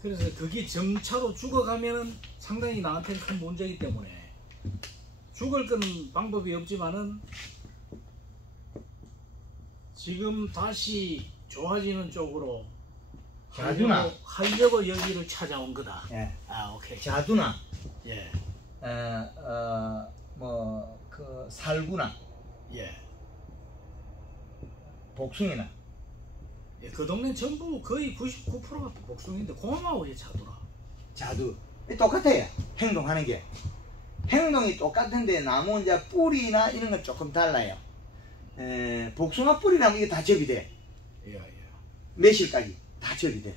그래서 그게 점차로 죽어가면은 상당히 나한테는 큰 문제이기 때문에 죽을 건 방법이 없지만은 지금 다시 좋아지는 쪽으로 하려고 여기를 찾아온 거다. 예. 아, 오케이. 자두나, 예. 뭐 그 살구나, 예. 복숭이나. 예, 그 동네 전부 거의 99%가 복숭인데 고마워, 얘 자두라. 자두 똑같아요. 행동하는 게 행동이 똑같은데 나무 이제 뿌리나 이런 건 조금 달라요. 복숭아 뿌리라면 이게 다 접이 돼. 예, 예. 매실까지 다 접이 돼.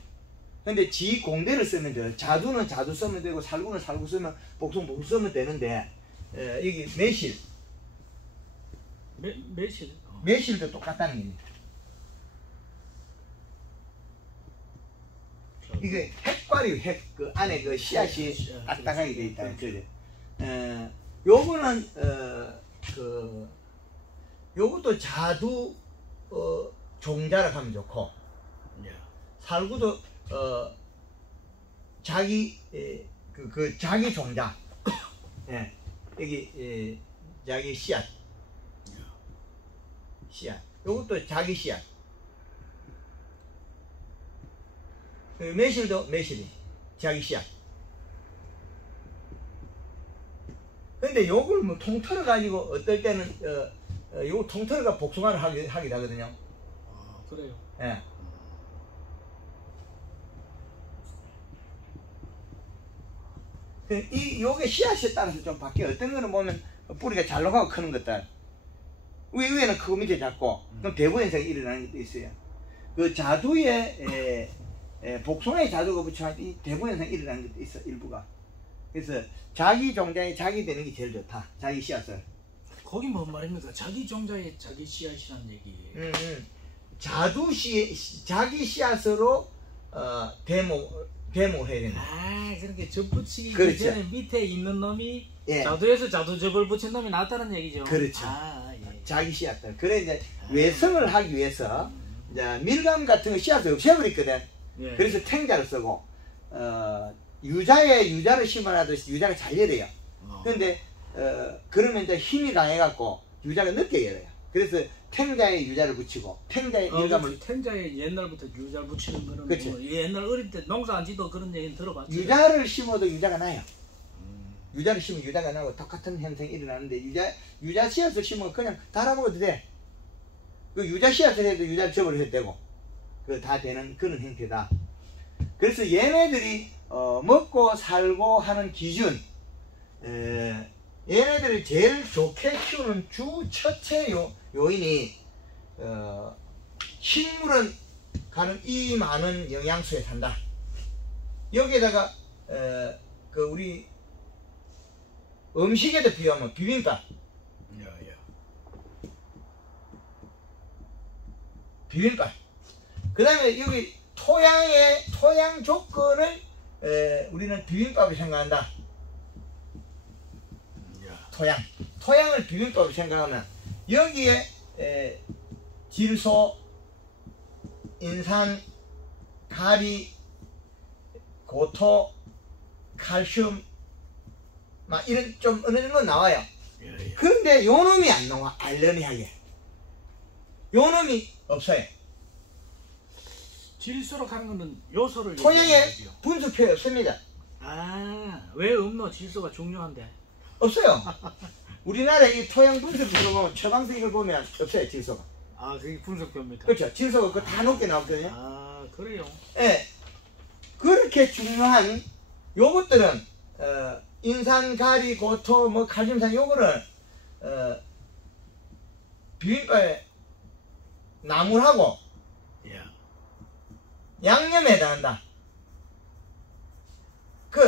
근데 지 공대를 쓰면 돼요. 자두는 자두 쓰면 되고 살구는 살구 쓰면 복숭 쓰면 되는데 여기 매실 매실? 매실도 똑같다는 겁니다. 이게 핵과류 핵 그 안에 그 씨앗이 딱딱하게 돼 있다. 그래. 요거는 그 요것도 자두 종자라 하면 좋고, 살구도 자기 그 자기 종자. 예. 여기 자기 씨앗. 씨앗. 요것도 자기 씨앗. 매실도 매실이 자기 씨앗. 근데 요걸 뭐 통틀어 가지고 어떨 때는 요 통틀어가 복숭아를 하기도 하거든요. 아, 그래요? 예. 요게 씨앗에 따라서 좀 바뀌어요. 어떤 거는 보면 뿌리가 잘 녹아고 크는 것들, 위에는 크고 밑에 작고, 그럼 대부 현상이 일어나는 것도 있어요. 그 자두에 복숭아의 자두가 붙여서 이 대부 현상이 일어나는 것도 있어, 일부가. 그래서 자기 종자에 자기 되는 게 제일 좋다. 자기 씨앗을. 거기 뭔 말입니까? 자기 종자에 자기 씨앗이란 얘기. 자기 씨앗으로 데모해야 된다. 아, 그렇게 접 붙이기 그렇죠. 전에 밑에 있는 놈이 예. 자두에서 자두접을 붙인 놈이 낫다는 얘기죠. 그렇죠. 아, 예. 자기 씨앗들. 그래 이제 외성을 하기 위해서 이제 밀감 같은 거 씨앗을 없애버렸거든. 예. 그래서 탱자를 쓰고 유자를 심어놔도 유자가 잘 열어요. 근데 그러면 이제 힘이 강해갖고 유자가 늦게 열어요. 그래서 탱자에 유자를 붙이고 탱자에 밀감을. 탱자에 옛날부터 유자를 붙이는 거는 그치. 뭐 옛날 어릴 때 농사 안 지도 그런 얘기는 들어봤죠. 유자를 심어도 유자가 나요. 유자를 심으면 유자가 나고 똑같은 현상이 일어나는데 유자 씨앗을 심으면 그냥 달아먹어도 돼. 그 유자 씨앗을 해도 유자를 접어도 되고 그 다 되는 그런 형태다. 그래서 얘네들이 먹고 살고 하는 기준, 얘네들이 제일 좋게 키우는 첫째 요인이 식물은 가는 이 많은 영양소에 산다. 여기에다가 그 우리 음식에도 비유하면 비빔밥. 비빔밥. 그 다음에 여기 토양 조건을 우리는 비빔밥을 생각한다. 토양을 비빔밥을 생각하면 여기에 질소, 인산, 가리, 고토, 칼슘 막 이런 좀 어느 정도 나와요. 그런데 요 놈이 안 나와. 알러니하게 요 놈이 없어요. 질소로 가는 거는 요소를 토양에 분수표에 없습니다. 아, 왜 없노? 질소가 중요한데. 없어요. 우리나라의 이 토양 분석표로 보면 처방색을 보면 없어요, 질소가. 아, 그게 분석표입니까? 그렇죠. 질소가 그거 다 높게 나오거든요. 아, 그래요? 예. 그렇게 중요한 요것들은 인산, 가리, 고토, 뭐 칼슘산 요거를 비빔밥에 나물하고 양념에 해당한다. 그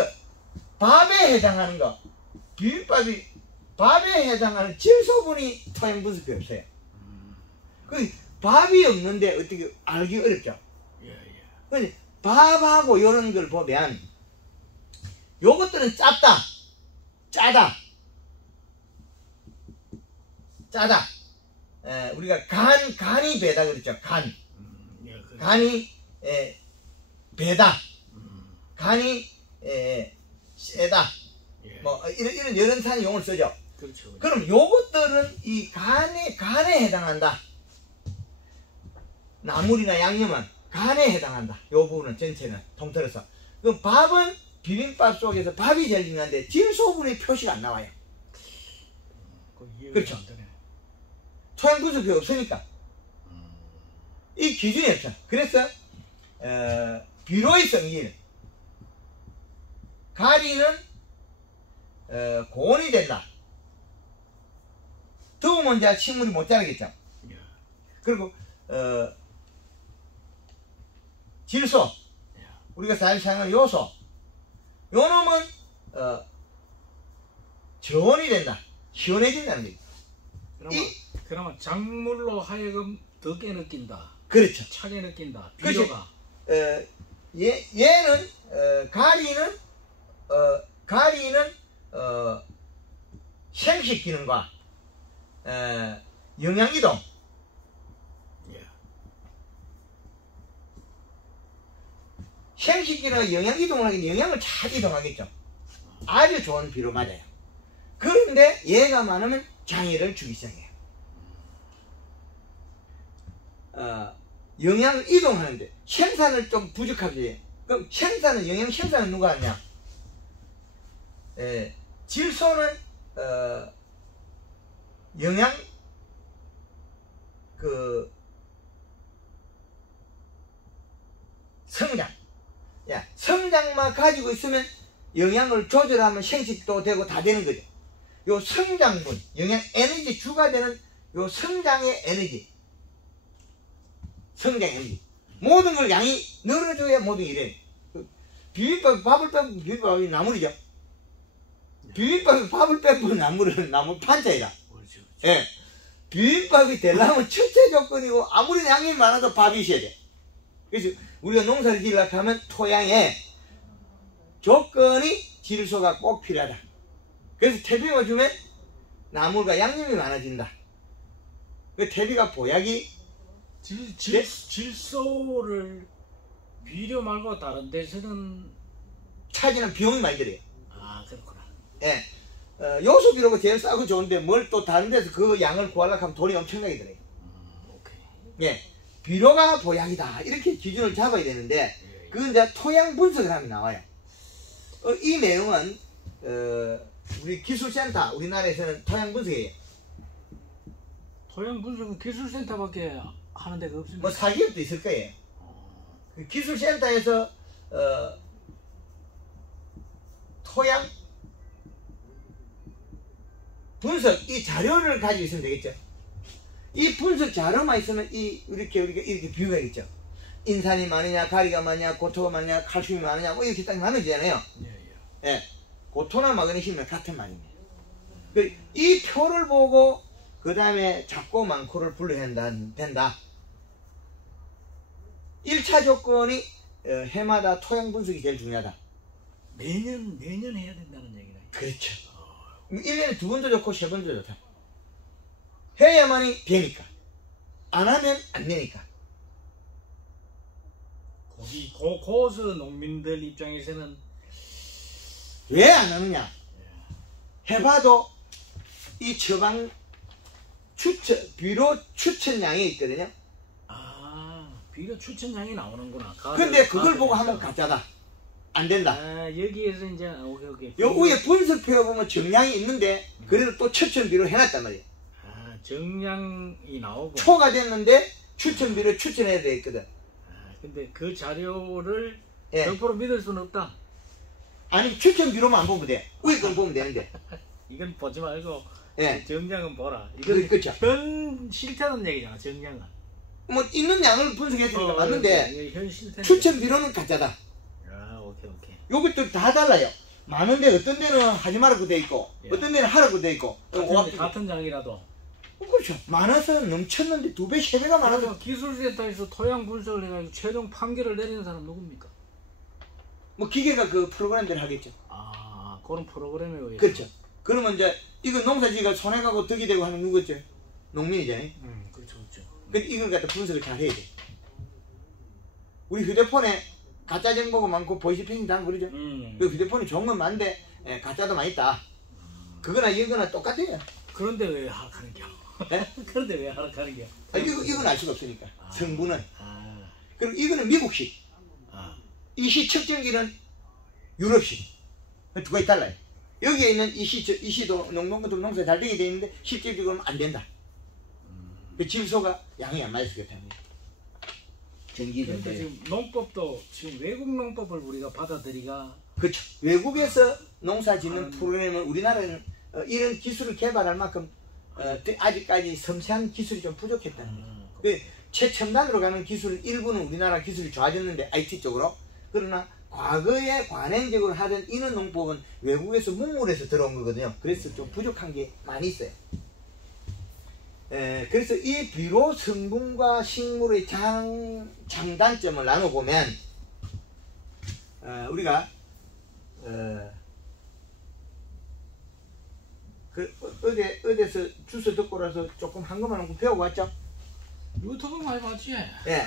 밥에 해당하는 거, 비빔밥이 밥에 해당하는 질소분이 토양 분석표에 없어요. 그 밥이 없는데 어떻게 알기 어렵죠. 근데 밥하고 이런 걸 보면 요것들은 짜다. 우리가 간이 배다 그랬죠. 간이 배다, 간이 세다, 예. 뭐 이런 여러 산의 용어를 쓰죠. 그렇죠. 그럼 요것들은 이 간에 해당한다. 나물이나 양념은 간에 해당한다. 요 부분은 전체는 통틀어서. 그 밥은 비빔밥 속에서 밥이 제일 중요한데 질소분의 표시가 안 나와요. 그렇죠. 토양 분석이 없으니까 이 기준이 없죠. 그래서 비로의 성질 가리는 고온이 된다. 더우면 이제 식물이 못 자라겠죠. 그리고 질소, 우리가 사용하는 요소, 요 놈은 저온이 된다. 시원해진다는 거죠. 그러면 작물로 하여금 덥게 느낀다. 그렇죠. 차게 느낀다. 그렇지. 비료가. 얘는 가리는 생식 기능과 영양 이동. 예. 생식 기능과 영양 이동을 하긴 영양을 잘 이동하겠죠. 아주 좋은 비료 맞아요. 그런데 얘가 많으면 장애를 주기 시작해요. 영양을 이동하는데 생산을 좀 부족하게 해요. 그럼 영양 생산은 누가 하냐? 질소는 영양 성장만 가지고 있으면 영양을 조절하면 생식도 되고 다 되는 거죠. 요 성장분, 영양 에너지 주가 되는 요 성장의 에너지, 모든 걸 양이 늘어줘야 모든 게 이래. 비빔밥 밥을 빼면 비빔밥이 나물이죠. 비빔밥이 밥을 빼면 나물은 나물 판자이다. 예. 비빔밥이 되려면 첫째 조건이고 아무리 양이 많아도 밥이 있어야 돼. 그래서 우리가 농사를 지으려고 하면 토양에 조건이 질소가 꼭 필요하다. 그래서 퇴비만 주면 나물과 양념이 많아진다. 그 퇴비가 보약이 질소를 비료 말고 다른 데서는 차지는 비용이 많이 들어요. 아, 그렇구나. 예. 요소 비료가 제일 싸고 좋은데 뭘 또 다른 데서 그 양을 구하려고 하면 돈이 엄청나게 들어요. 오케이. 예. 비료가 보약이다. 이렇게 기준을 잡아야 되는데 그건 이제 토양 분석을 하면 나와요. 이 내용은 우리 기술센터, 우리나라에서는 토양 분석이에요. 토양 분석은 기술센터밖에 하는 데가 없습니다. 뭐 사기업도 있을 거예요. 그 기술센터에서 토양 분석 이 자료를 가지고 있으면 되겠죠. 이 분석 자료만 있으면 이렇게 비교하겠죠. 인산이 많으냐, 가리가 많으냐, 고토가 많으냐, 칼슘이 많으냐, 뭐 이렇게 딱 나눠지잖아요. 예. 고토나 마그네슘은 같은 말입니다. 이 표를 보고 그 다음에 작고 많고를 분류해야 된다. 1차 조건이 해마다 토양 분석이 제일 중요하다. 매년 해야 된다는 얘기네. 그렇죠. 1년에 2번도 좋고 3번도 좋다. 해야만이 되니까. 안 하면 안 되니까. 고수 농민들 입장에서는 왜 안 하느냐? 해봐도 이 처방 비료 추천량이 있거든요. 아, 비료 추천량이 나오는구나. 근데 그걸 보고 하면 가짜다. 안 된다. 아, 여기에서 이제 오케이. 요 위에 분석표에 보면 정량이 있는데 그래도 또 추천 비료 해놨단 말이에요. 아, 정량이 나오고 초가 됐는데 추천 비료 추천해야 되거든. 아, 근데 그 자료를 예. 100% 믿을 수는 없다. 아니 추천 비료만 안 보면 돼. 위에 건 보면 되는데. 이건 보지 말고 예. 정량은 보라. 이건 그렇죠. 현 실태는 얘기잖아. 정량은. 뭐 있는 양을 분석했으니까 맞는데 현 실태. 추천 비료는 가짜다. 아, 오케이. 요것들 다 달라요. 많은데 어떤 데는 하지 말라고 돼 있고 예. 어떤 데는 하라고 돼 있고. 같은 장이라도. 그렇죠. 많아서 넘쳤는데 2배, 3배가 많아서. 기술센터에서 토양 분석을 해가지고 최종 판결을 내리는 사람 누굽니까? 뭐 기계가 그 프로그램대로 하겠죠. 아, 그런 프로그램에 의해서. 그렇죠. 그러면 이제 이거 농사지가 손해가고 덕이 되고 하는 누구죠? 농민이잖아요. 그렇죠. 근데 이걸 갖다 분석을 잘 해야 돼. 우리 휴대폰에 가짜 정보가 많고 보이스피싱 당하고 그러죠. 그 휴대폰이 좋은 건 많은데 가짜도 많이 있다. 그거나 이거나 똑같아요. 그런데 왜 하락하는 겨? 네? 그런데 왜 하락하는 겨? 이건 알 수가 없으니까. 성분은. 아. 그리고 이거는 미국식. 이시 측정기는 유럽식. 두 가지 달라요. 여기에 있는 이시도 농농도 농사 잘 되게 돼 있는데 실질적으로는 안 된다. 그 질소가 양이 안 맞을 것 같아요. 그런데 지금 농법도 지금 외국 농법을 우리가 받아들이가. 그렇죠. 외국에서 농사 짓는 프로그램은 우리나라는 이런 기술을 개발할 만큼 아직까지 섬세한 기술이 좀 부족했다는 거죠. 최첨단으로 가는 기술 일부는 우리나라 기술이 좋아졌는데 IT 쪽으로. 그러나 과거에 관행적으로 하던 이런 농법은 외국에서 문물에서 들어온 거거든요. 그래서 좀 부족한 게 많이 있어요. 그래서 이 비료 성분과 식물의 장단점을 나눠보면 우리가 어디에서 주소 듣고 나서 조금 한 것만 배우고 왔죠? 유튜브 많이 봤지? 예.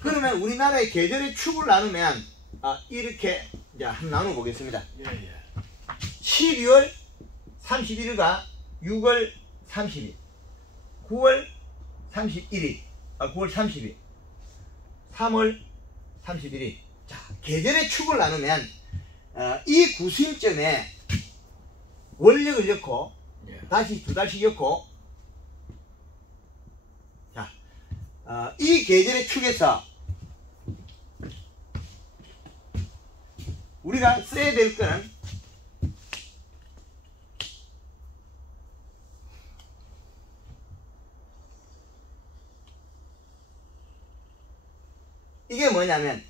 그러면 우리나라의 계절의 축을 나누면 이렇게 이제 한번 나눠보겠습니다. 예. 12월 31일과 6월 30일, 9월 31일, 9월 30일, 3월 31일. 자, 계절의 축을 나누면 이 구심점에 원력을 넣고 다시 두 달씩 넣고 자, 이 계절의 축에서 우리가 써야 될 거는 이게 뭐냐면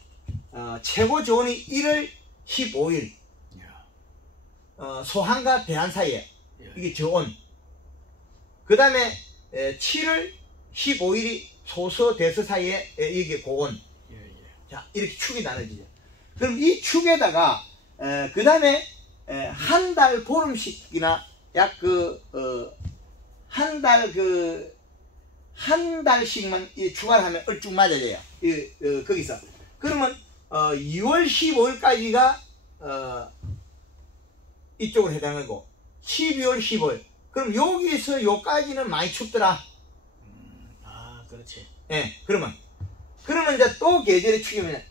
최고 조온이 1월 15일 소한과 대한 사이에 이게 저온. 그 다음에 7월 15일이 소서 대서 사이에 이게 고온. 자, 이렇게 축이 나눠지죠. 그럼 이 축에다가 그 다음에 한 달 보름씩이나 약 한 달씩만 추가를 하면 얼쭉 맞아져요. 거기서. 그러면 2월 15일까지가 이쪽으로 해당하고 12월 15일. 그럼 여기서 요까지는 많이 춥더라. 그렇지. 예, 그러면 이제 또 계절의 축이면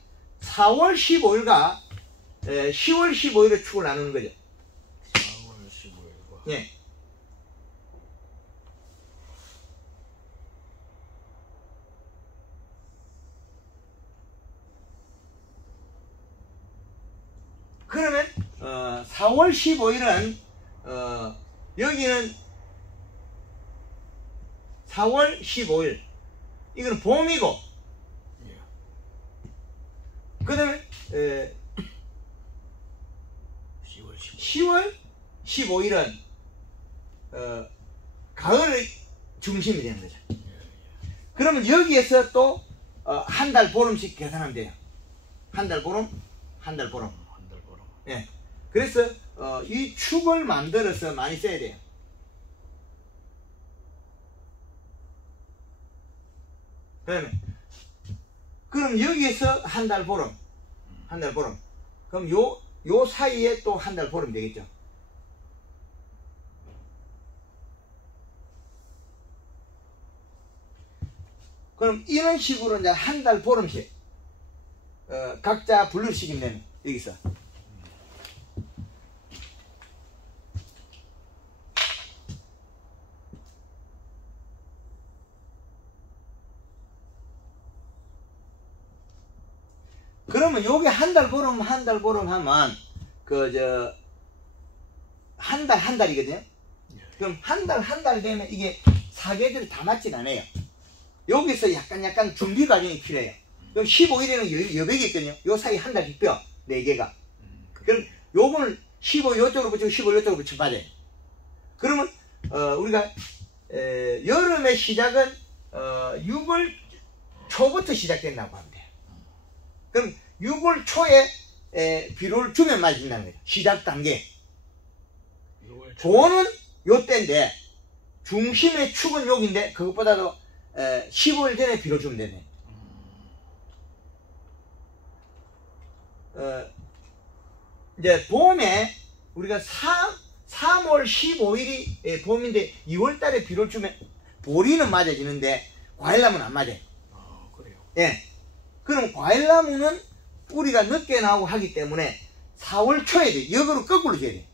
4월 15일과 10월 15일의 축을 나누는 거죠. 4월 15일과. 예. 그러면 4월 15일은 여기는 4월 15일 이거는 봄이고 그 다음에 10월 15일은 가을의 중심이 되는 거죠. 그러면 여기에서 또 한 달 보름씩 계산하면 돼요. 한 달 보름. 예. 그래서 이 축을 만들어서 많이 써야 돼요. 그럼 여기에서 한 달 보름. 그럼 요 사이에 또 한 달 보름 되겠죠. 그럼 이런 식으로 이제 한 달 보름씩 각자 분류시키면 여기서 그러면 요게 한 달 보름 하면 한 달이거든요. 그럼 한 달 되면 이게 사계절이 다 맞진 않아요. 여기서 약간 준비 과정이 필요해요. 그럼 15일에는 여백이 있거든요. 요 사이 한 달씩 뼈 4개가. 그럼 요거는 15일 요쪽으로 붙이고 15일 요쪽으로 붙여 받아요. 그러면 우리가 여름의 시작은 6월 초부터 시작된다고 하면 돼요. 그럼 6월 초에 비료를 주면 맞는다는 거죠. 시작 단계. 조는 요 때인데 중심의 축은 여기인데 그것보다도 15일 전에 비료 주면 되네. 이제 봄에 우리가 3월 15일이 봄인데 2월 달에 비를 주면 보리는 맞아지는데 과일나무는 안 맞아요. 아, 그래요. 예. 그럼 과일나무는 뿌리가 늦게 나오고 하기 때문에 4월 초에 돼. 역으로 거꾸로 줘야 돼.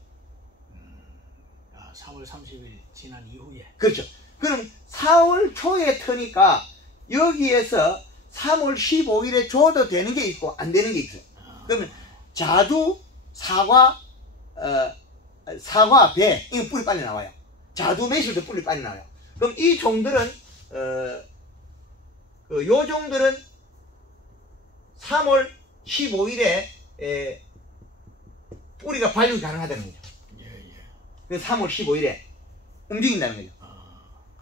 4월 30일 지난 이후에. 그렇죠. 그럼 4월 초에 터니까 여기에서 3월 15일에 줘도 되는 게 있고 안 되는 게 있어요. 그러면 자두, 사과, 배, 이거 뿌리 빨리 나와요. 자두, 매실도 뿌리 빨리 나와요. 그럼 이 종들은 요 종들은 3월 15일에 뿌리가 발육이 가능하다는 거죠. 그래서 3월 15일에 움직인다는 거죠.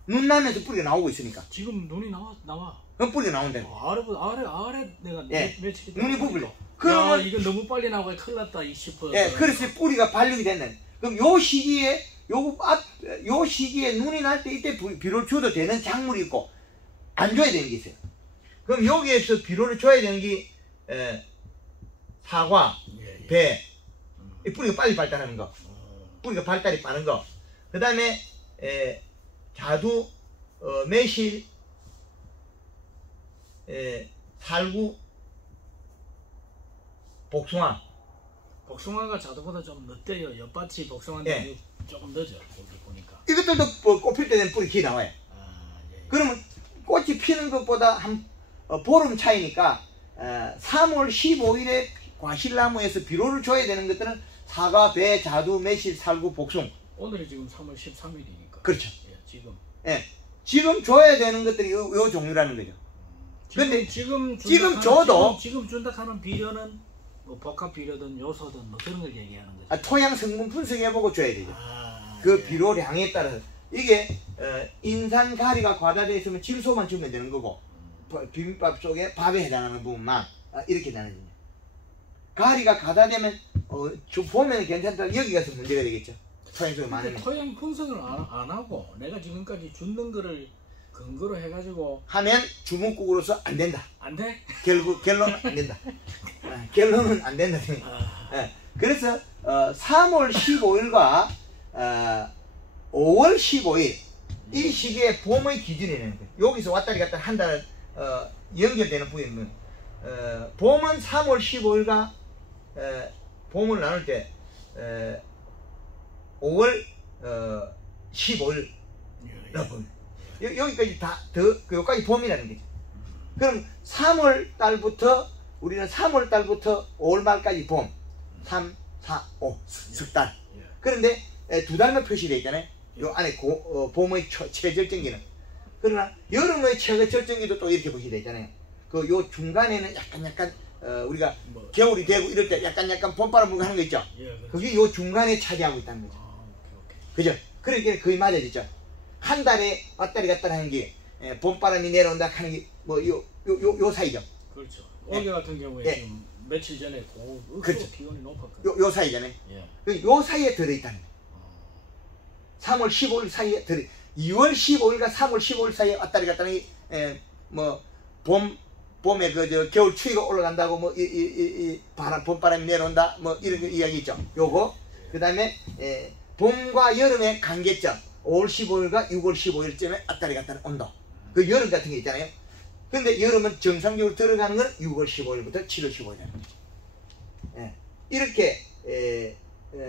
눈 나면서 뿌리가 나오고 있으니까. 지금 눈이 나와. 그럼 뿌리가 나온다는 거죠. 아래 내가 예. 며칠 눈이 부풀려. 그러면 이거 너무 빨리 나오고 큰일 났다 싶어. 예, 그래서 뿌리가 발육이 됐는. 그럼 요 시기에 요 시기에 눈이 날 때 이때 비료를 줘도 되는 작물이 있고 안 줘야 되는 게 있어요. 그럼 여기에서 비료를 줘야 되는 게 사과, 배, 이 뿌리가 빨리 발달하는 거, 뿌리가 발달이 빠른 거. 그 다음에 자두, 매실, 살구, 복숭아. 복숭아가 자두보다 좀 늦대요. 엿밭이 복숭아인데 예. 조금 늦어. 거기 보니까. 이것들도 꽃필 때 되면 뿌리 기 나와요. 예. 그러면 꽃이 피는 것보다 보름 차이니까 3월 15일에 과실나무에서 비료를 줘야 되는 것들은 사과, 배, 자두, 매실, 살구, 복숭. 오늘이 지금 3월 13일이니까. 그렇죠. 예, 지금. 예, 지금 줘야 되는 것들이 요 종류라는 거죠. 근데 지금 줘도 지금 준다 하는 비료는 뭐 복합 비료든 요소든 뭐 그런 걸 얘기하는 거죠. 토양 성분 분석해보고 줘야 되죠. 예. 비료량에 따라서 이게 인산 가리가 과다되어 있으면 질소만 주면 되는 거고 비빔밥 속에 밥에 해당하는 부분만 이렇게 나눠집니다. 가리가 과다되면 보면 괜찮다. 여기 가서 문제가 되겠죠. 토양 속에 많으면. 토양 분석을 안 하고 내가 지금까지 줬는 거를 근거로 해가지고 하면 주문국으로서 안 된다. 안 돼? 결론은 안 된다. 결론은 안 된다. 그래서 3월 15일과 5월 15일 이 시기에 봄의 기준이라는 거예요. 여기서 왔다리 갔다리 한 달 연결되는 부분은 봄은 3월 15일과 봄을 나눌 때 5월 15일 여기까지 여기까지 봄이라는 거죠. 그럼 3월 달부터 우리는 3월 달부터 5월 말까지 봄 3, 4, 5 석 달. 그런데 두 달만 표시되어 있잖아요. 요 안에 봄의 최절정기는. 그러나 여름의 최절정기도 또 이렇게 표시되어 있잖아요. 요 중간에는 약간 우리가 겨울이 되고 이럴 때 약간 봄바람 불고 하는 거 있죠. 그게 요 중간에 차지하고 있다는 거죠. 그죠? 그러니까 거의 맞아지죠. 한 달에 왔다리 갔다리 하는 게 봄바람이 내려온다 하는 게 뭐 요 사이죠. 그렇죠. 올해 같은 경우에 지금 며칠 전에 그렇죠. 기온이 높았거든요. 요 사이잖아요. 요 사이에 들어있다는 거예요. 3월 15일 사이에 2월 15일과 3월 15일 사이에 왔다리 갔다리 뭐 봄에 겨울 추위가 올라간다고 뭐 봄바람이 내려온다 뭐 이런 이야기 있죠. 요거 그 다음에 봄과 여름의 관계점 5월 15일과 6월 15일쯤에 왔다리 갔다리 온도. 그 여름 같은 게 있잖아요. 근데 여름은 정상적으로 들어가는 건 6월 15일부터 7월 15일이라는 거죠. 이렇게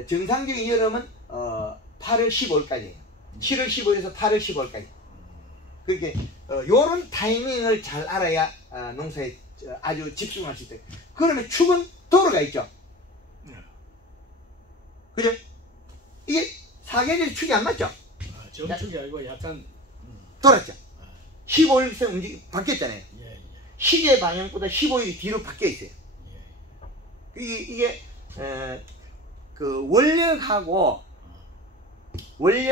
정상적인 여름은 8월 15일까지예요. 7월 15일에서 8월 15일까지. 그렇게 요런 타이밍을 잘 알아야 농사에 아주 집중할 수 있어요. 그러면 축은 도로가 있죠. 그죠? 이게 사계절이 축이 안 맞죠? 정축이 아니고 약간 돌았죠. 15일에서 바뀌었잖아요. 시계 방향보다 15일이 뒤로 바뀌어 있어요. 이게 그 원력하고 우리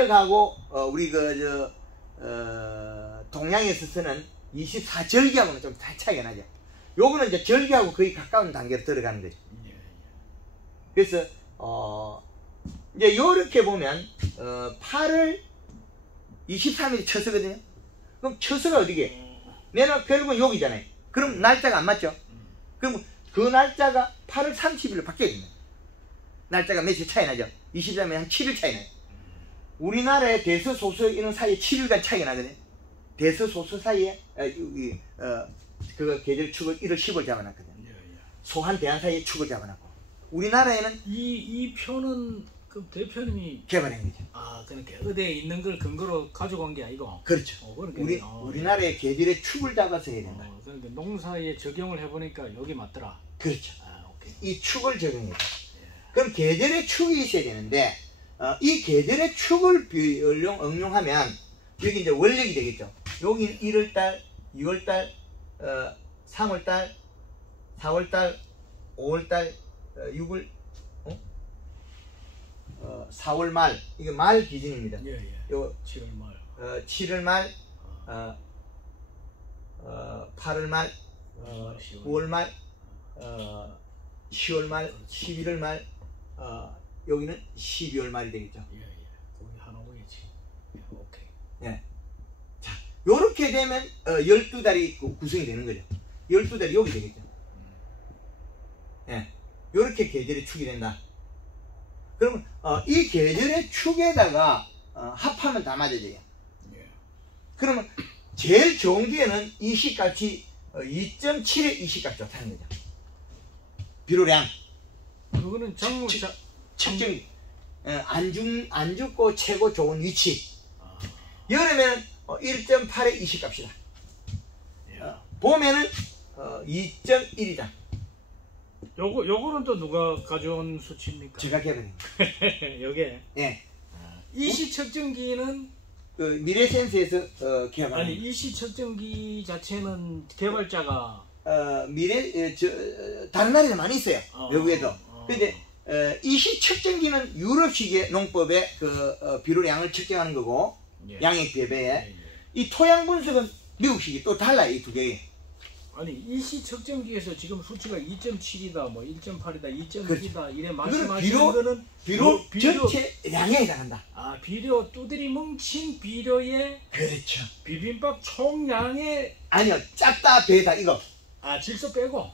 동양에서 쓰는 24절기하고는 좀 차이가 나죠. 요거는 이제 절기하고 거의 가까운 단계로 들어가는 거죠. 그래서 이제 요렇게 보면 8월 23일이 처서거든요. 그럼 처서가 어디게? 내가 결국은 여기잖아요. 그럼 날짜가 안 맞죠? 그럼 그 날짜가 8월 30일로 바뀌어야 됩니다. 날짜가 며칠 차이 나죠. 20일이면 한 7일 차이 나요. 우리나라의 대서소서 이런 사이에 7일간 차이가 나거든요. 대서소서 사이에 그 계절 축을 1월 10일 잡아놨거든요. 소한 대한 사이에 축을 잡아놨고, 우리나라에는 이 표는 그 대표님이 개발한 거죠. 아, 그러니까 의대에 있는 걸 근거로 가져간 게 아니고. 그렇죠. 우리나라의 계절의 축을 잡아서 해야 된다. 그러니까 농사에 적용을 해보니까 여기 맞더라. 그렇죠. 아, 오케이. 이 축을 적용해야 돼. 그럼 계절의 축이 있어야 되는데, 이 계절의 축을 응용하면 여기 이제 원력이 되겠죠. 여기 1월달, 2월달, 3월달, 4월달, 5월달, 6월, 4월 말, 이게 말 기준입니다. 요 7월 말, 7월 말, 8월 말, 9월 말, 10월 말, 11월 말, 여기는 12월 말이 되겠죠. 거기 하나오겠지. 오케이. 예. 자, 요렇게 되면 12달이 구성이 되는 거죠. 12달이 여기 되겠죠. 예. 요렇게 계절의 축이 된다. 그러면 이 계절의 축에다가 합하면 다 맞아져요. 그러면 제일 좋은 기회는 이 시값이 2.7의 이 시값이 좋다는 거죠. 비료량. 그거는 작물 측정. 안 죽고 최고 좋은 위치. 여름에는 1.8의 이 시값이다. 봄에는 2.1이다. 요거는 또 누가 가져온 수치입니까? 제가 개발입니다. 여기에. 예. 이시 측정기는 그 미래센스에서 개발. 아니, 이시 측정기 자체는 개발자가 다른 나라에 많이 있어요. 외국에도. 근데 이시 측정기는 유럽식의 농법의 그 비료량을 측정하는 거고, 양액 배배에. 이 토양 분석은 미국식이 또 달라요. 이 두 개에. 아니, 이시 측정기에서 지금 수치가 2.7이다, 뭐 1.8이다, 2.2다 그렇죠. 이래 말씀하시는 거는 비료 전체 양에 해당한다. 아, 비료 두드리 뭉친 비료의 그렇죠. 비빔밥 총량의 아니요, 작다 배다 이거. 아, 질소 빼고.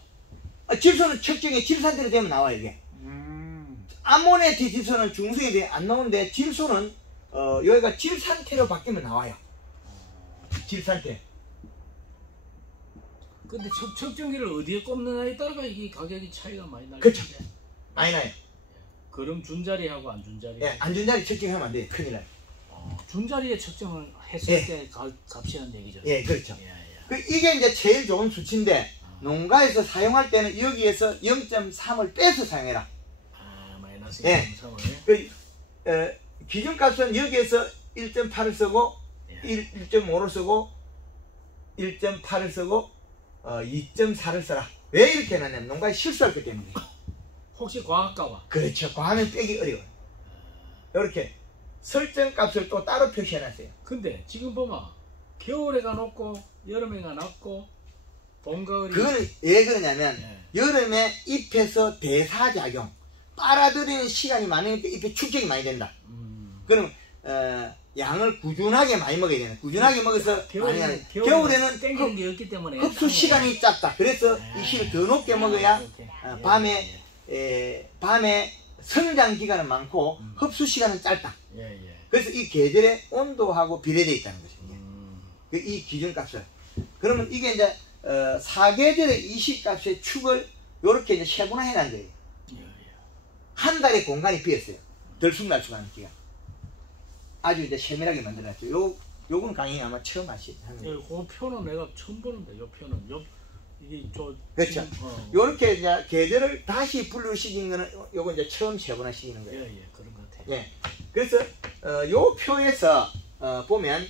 질소는 측정이 질산대로 되면 나와요 이게. 아모네티 질소는 중성이 안 나오는데, 질소는 여기가 질산태로 바뀌면 나와요. 질산태. 근데 측정기를 어디에 꼽느냐에 따라가 이게 가격이 차이가 많이 나요. 그렇죠. 많이 나요. 그럼 준자리하고 안 준자리. 예, 안 준자리 측정하면 안 돼요. 큰일 나요. 준자리에 측정을 했을 때 값이라는 얘기죠. 예, 그렇죠. 이게 이제 제일 좋은 수치인데, 농가에서 사용할 때는 여기에서 0.3을 빼서 사용해라. 마이너스 0.3을. 기준값은 여기에서 1.8을 쓰고, 1.5를 쓰고, 1.8을 쓰고, 2.4를 써라. 왜 이렇게 해놨냐면 농가에 실수할 것 때문에. 혹시 과학가와. 그렇죠. 과하면 빼기 어려워요. 이렇게 설정값을 또 따로 표시해놨어요. 근데 지금 보면 겨울에가 높고 여름에가 낮고 봄 가을이. 그거는 왜 그러냐면 여름에 잎에서 대사작용, 빨아들이는 시간이 많으니까 잎에 축적이 많이 된다. 그럼 양을 꾸준하게 많이 먹어야 되는. 꾸준하게 먹어서 겨울에는 땡기는 게 없기 때문에 흡수 시간이 짧다. 그래서 이 씨를 더 높게 먹어야 밤에 성장 기간은 많고 흡수 시간은 짧다. 그래서 이 계절의 온도하고 비례되어 있다는 것입니다. 이 기준값을. 그러면 이게 이제 사계절의 이시값의 축을 이렇게 이제 세분화해 난 거예요. 한 달의 공간이 비었어요. 들쑥날쑥하는 기간. 아주 이제 세밀하게 만들어놨죠. 요건 강의 아마 처음 하시는. 그 표는 내가 처음 보는데, 요 표는 이게 그렇죠. 요렇게 이제 계절을 다시 분류시킨 거는 요건 이제 처음 세분화시키는 거예요. 그런 것 같아요. 예. 그래서 요 표에서 보면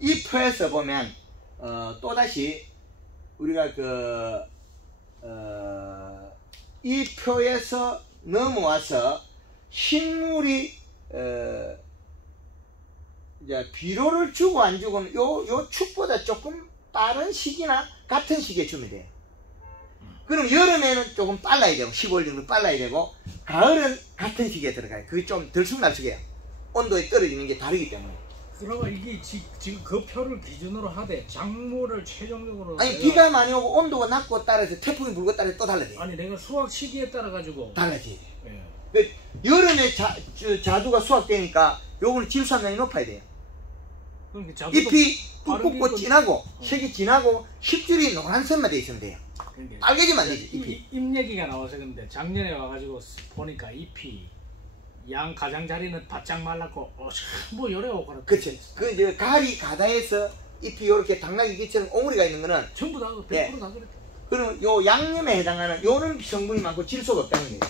이 표에서 보면 또다시 우리가 이 표에서 넘어와서 식물이 이제 비료를 주고 안 주고는 요 축보다 조금 빠른 시기나 같은 시기에 주면 돼요. 그럼 여름에는 조금 빨라야 되고 15일 정도 빨라야 되고, 가을은 같은 시기에 들어가요. 그게 좀 들쑥날쑥해요. 온도에 떨어지는 게 다르기 때문에. 그러면 이게 지금 그 표를 기준으로 하되 작물을 최종적으로 아니 내가, 비가 많이 오고 온도가 낮고 따라서 태풍이 불고 따라서 또 달라져요. 아니 내가 수확 시기에 따라 가지고 달라져요. 예. 그 여름에 자두가 수확되니까 요거는 질소함량이 높아야 돼요. 그러니까 자두도 잎이 빠르게 두껍고 익고- 진하고 색이 진하고 10줄이 노란 선만 돼 있으면 돼요. 그러니까 빨개지면 안 되지 잎이. 잎 얘기가 나와서 근데 작년에 와가지고 보니까 잎이 양 가장자리는 바짝 말랐고 뭐 요래고 그렇. 그치. 그 이제 가리 가다에서 잎이 요렇게 당나귀처럼 옹우리가 있는 거는 전부 다 100% 예. 다 그랬다. 그러면 요 양념에 해당하는 요런 성분이 많고 질소가 없다는 거예요.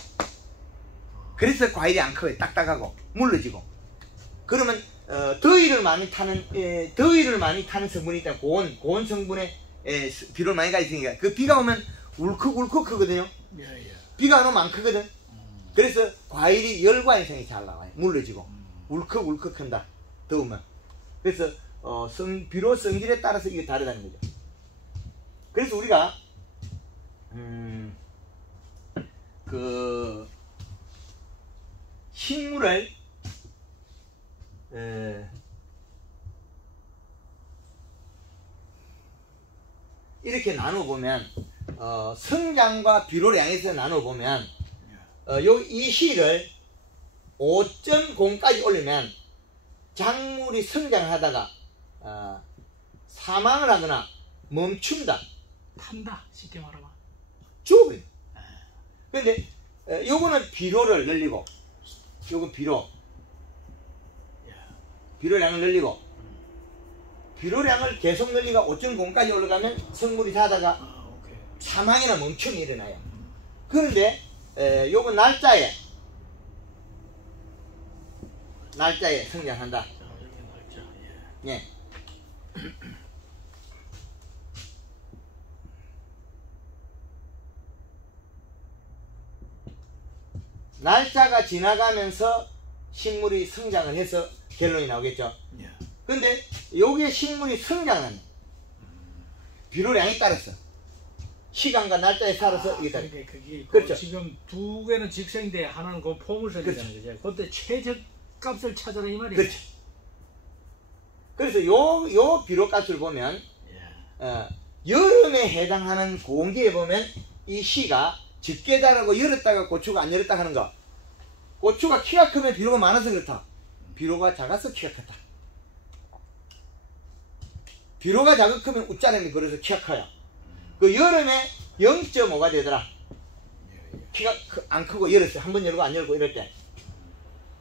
그래서 과일이 안 커요. 딱딱하고 물러지고. 그러면 더위를 많이 타는 성분이 있다. 고온 성분에 비료를 많이 가있으니까 그 비가 오면 울컥울컥 크거든요. 예. 비가 안 오면 안 크거든. 그래서 과일이 열과 현상이 잘 나와요. 물러지고 울컥울컥 큰다. 더우면. 그래서 비료 성질에 따라서 이게 다르다는 거죠. 그래서 우리가 그 식물을 이렇게 나눠보면 성장과 비료량에서 나눠보면 이 시를 5.0까지 올리면 작물이 성장하다가 사망을 하거나 멈춘다. 탄다 쉽게 말하면. 죽어요. 근데 요거는 비료를 늘리고 요건 비료량을 늘리고 비료량을 계속 늘리고 5.0까지 올라가면 성물이 닿다가 오케이. 사망이나 멈춤이 일어나요. 그런데 요건 날짜에 성장한다. 이렇게 날짜. 예. 예. 날짜가 지나가면서 식물이 성장을 해서 결론이 나오겠죠. 예. 근데 요게 식물이 성장하는 비료량에 따라서 시간과 날짜에 따라서 이게 다르죠. 그게 그렇죠. 지금 두 개는 직생인데 하나는 그 포물선이잖아요. 그죠? 그때 최저값을 찾아라 이 말이에요. 그렇죠. 그래서 요 비료값을 보면 예. 여름에 해당하는 공기에 보면 이 시가 짙게 자라고 열었다가 고추가 안 열었다 하는 거. 고추가 키가 크면 비료가 많아서 그렇다. 비료가 작아서 키가 크다. 비료가 작아 크면 웃자람이 그래서 키가 커요. 그 여름에 0.5가 되더라. 키가 안 크고 열었어요. 한 번 열고 안 열고 이럴 때.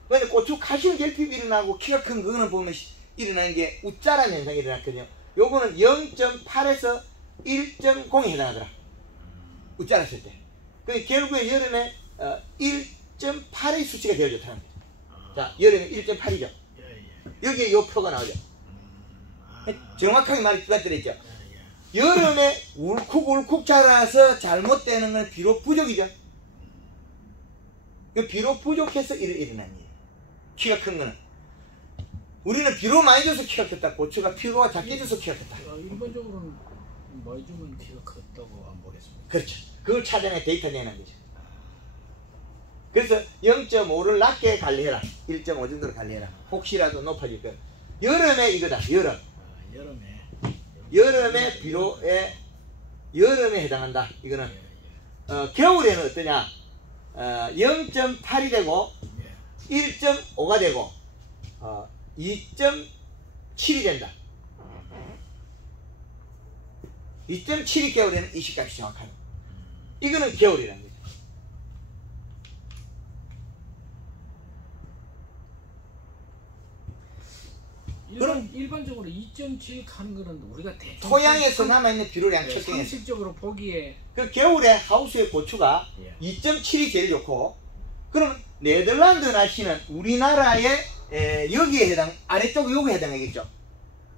근데 고추 가시는 결핍이 일어나고 키가 큰 그거는 보면 일어나는 게 웃자라는 현상이 일어났거든요. 요거는 0.8에서 1.0에 해당하더라. 웃자랐을 때. 그 결국에 여름에 1.8의 수치가 되어 좋다는 거죠. 자, 여름에 1.8이죠. 여기에 요 표가 나오죠. 정확하게 말씀드렸죠. 여름에 울컥울컥 자라서 잘못되는 건 비료 부족이죠. 비료 부족해서 일어난 일이에요. 키가 큰 거는. 우리는 비료 많이 줘서 키가 컸다. 고추가 비료가 작게 줘서 키가 컸다. 일반적으로는 많이 주면 키가 컸다고 안 보겠습니다. 그렇죠. 그걸 찾아내 데이터 내는 거죠. 그래서 0.5를 낮게 관리해라. 1.5 정도로 관리해라. 혹시라도 높아질 거야. 여름에 이거다. 여름에 비료에 여름에 해당한다. 이거는 겨울에는 어떠냐? 0.8이 되고 1.5가 되고 2.7이 된다. 2.7이 겨울에는 이 시값이 정확하다. 이거는 겨울이라는 거죠. 일반적으로 2.7 하는 거는 우리가 대충 토양에서 남아있는 비료량 측정해서 상식적으로 보기에 그 겨울에 하우스의 고추가 2.7이 제일 좋고, 그럼 네덜란드 날씨는 우리나라의 여기에 해당, 아래쪽 요거에 해당하겠죠.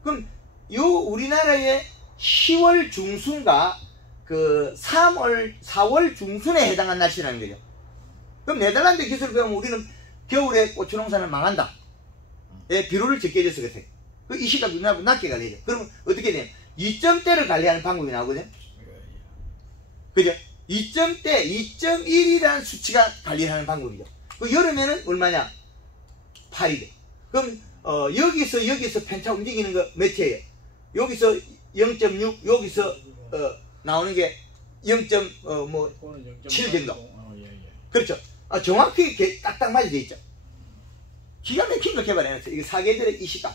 그럼 요 우리나라의 10월 중순과 그 4월 중순에 해당한 날씨라는 거죠. 그럼 네덜란드 기술을 배우면 우리는 겨울에 고추 농사는 망한다. 비료를 적게 줘서 그래. 이 시가 우리나라보다 낮게 관리해요. 그러면 어떻게 돼요? 2점대를 관리하는 방법이 나오거든. 그죠? 2점대, 2.1이라는 수치가 관리하는 방법이죠. 그 여름에는 얼마냐? 8이 돼. 그럼 여기서 편차 움직이는 거 몇이에요? 여기서 0.6, 여기서 나오는 게 0.7 정도. 그렇죠. 정확히 이렇게 딱딱 맞게 돼 있죠. 기가 막힌 거 개발해놨어요. 이거 사계절의 이 시각.